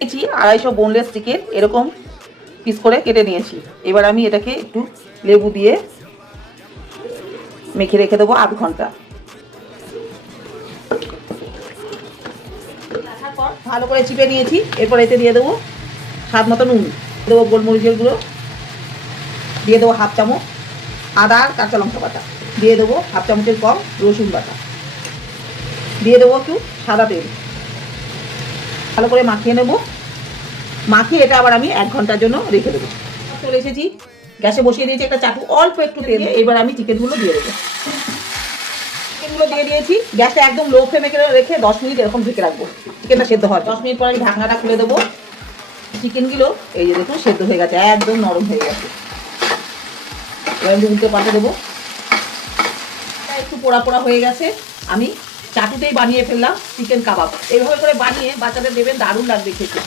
নিয়েছি 250 boneless chicken, এরকম piece করে কেটে নিয়েছি। এবার আমি এটাকে একটু লেবু দিয়ে মেখে রেখে দেবো আধ ঘন্টা। রাখার পর ভালো করে চিপে নিয়েছি। এরপর এতে দিয়ে দেবো স্বাদ মতো নুন, দেবো গোলমরিচের গুঁড়ো, দিয়ে দেবো হাফ চামচ আদা আর কাঁচা লঙ্কা বাটা, দিয়ে দেবো হাফ চামচের কম রসুন বাটা, দিয়ে দেবো একটু সাদা তেল। ভালো করে মাখিয়ে নেব। মাখিয়ে এটা আবার আমি 1 ঘন্টার জন্য রেখে দেবো। চলে এসেছি, গ্যাসে বসিয়ে দিয়েছি একটা চাটু, অল্প একটু তেল দিয়ে এবার আমি চিকেনগুলো দিয়ে দেবো। চিকেনগুলো দিয়ে দিয়েছি, গ্যাসটা একদম লো ফ্লেমে রেখে 10 মিনিট এরকম ঢেকে রাখবো, চিকেনটা সেদ্ধ হয়। 10 মিনিট পর আমি ঢাকনাটা খুলে দেবো। চিকেনগুলো এই যে দেখুন সেদ্ধ হয়ে গেছে, একদম নরম হয়ে গেছে। এবার আমি উল্টে পাল্টে দেবো। একটু পোড়া পোড়া হয়ে গেছে, আমি চাটুতেই বানিয়ে ফেললাম চিকেন কাবাব। এইভাবে করে বানিয়ে বাচ্চাদের দেবেন, দারুণ লাগবে খেতে।